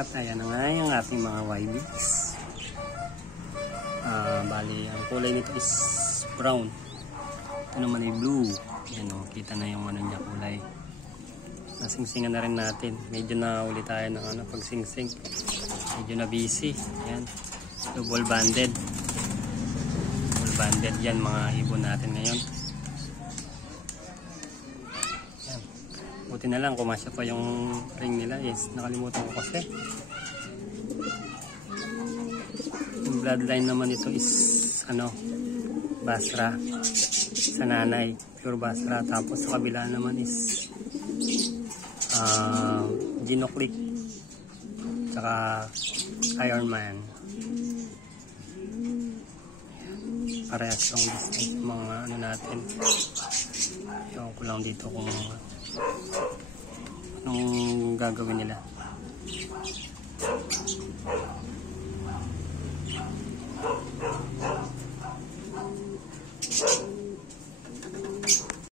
At ayan na nga yung ating mga YBs. Bali, ang kulay nito is brown. Ito naman ay blue. Ayan o, kita na yung ano niya kulay. Nasingsingan na rin natin. Medyo na uli tayo ng pagsingsing. Medyo na busy. Ayan. Double banded. Double banded yan mga ibon natin ngayon. Ayan. Buti na lang kumasya pa yung ring nila. Yes, nakalimutan ko kasi. Yung bloodline naman ito is Basra. Sa nanay. Pure Basra. Tapos sa kabila naman is Ginoclick tsaka Iron Man. Parehas long distance mga natin. Ewan ko lang dito kung anong gagawin nila.